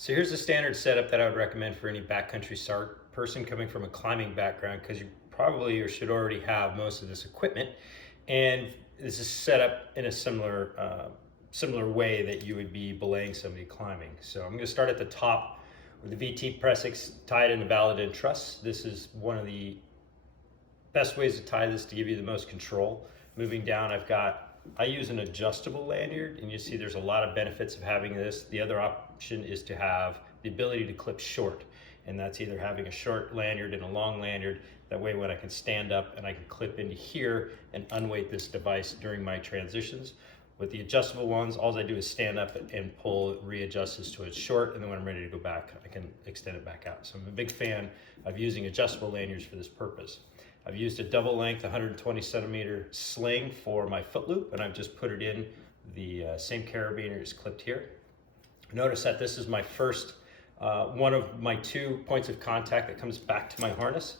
So here's the standard setup that I would recommend for any backcountry SAR person coming from a climbing background, because you probably or should already have most of this equipment, and this is set up in a similar way that you would be belaying somebody climbing. So I'm going to start at the top with the VT press tied in a valid end truss. This is one of the best ways to tie this to give you the most control. Moving down, I use an adjustable lanyard, and you see there's a lot of benefits of having this. The other option is to have the ability to clip short, and that's either having a short lanyard and a long lanyard. That way when I can stand up and I can clip into here and unweight this device during my transitions. With the adjustable ones, all I do is stand up and pull, readjust this to its short, and then when I'm ready to go back, I can extend it back out. So I'm a big fan of using adjustable lanyards for this purpose. I've used a double length 120 centimeter sling for my foot loop, and I've just put it in the same carabiner as clipped here. Notice that this is my first, one of my 2 points of contact that comes back to my harness.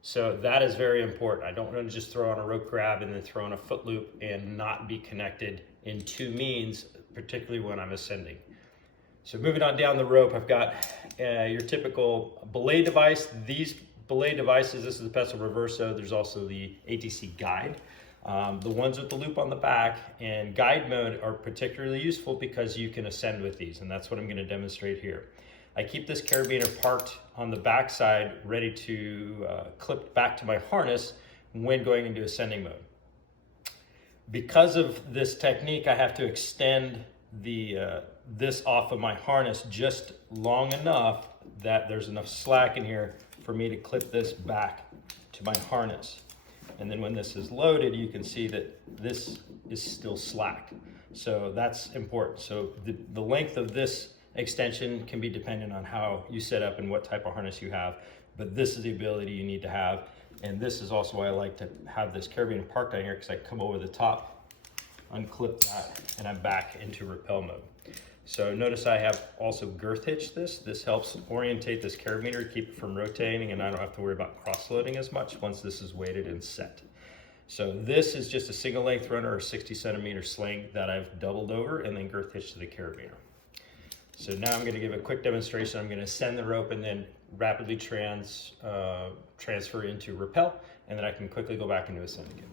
So that is very important. I don't want to just throw on a rope grab and then throw on a foot loop and not be connected in 2 means, particularly when I'm ascending. So moving on down the rope, I've got your typical belay device. These belay devices, this is the Petzl Reverso. There's also the ATC guide. The ones with the loop on the back and guide mode are particularly useful because you can ascend with these, and that's what I'm going to demonstrate here. I keep this carabiner parked on the back side, ready to clip back to my harness when going into ascending mode. Because of this technique, I have to extend this off of my harness just long enough that there's enough slack in here for me to clip this back to my harness. And then when this is loaded, you can see that this is still slack. So that's important. So the length of this extension can be dependent on how you set up and what type of harness you have, but this is the ability you need to have. And this is also why I like to have this carabiner parked down here, because I come over the top, unclip that, and I'm back into rappel mode. So notice I have also girth hitched this. This helps orientate this carabiner, keep it from rotating, and I don't have to worry about cross-loading as much once this is weighted and set. So this is just a single length runner or 60 centimeter sling that I've doubled over and then girth hitched to the carabiner. So now I'm going to give a quick demonstration. I'm going to send the rope and then rapidly transfer into rappel, and then I can quickly go back into ascend again.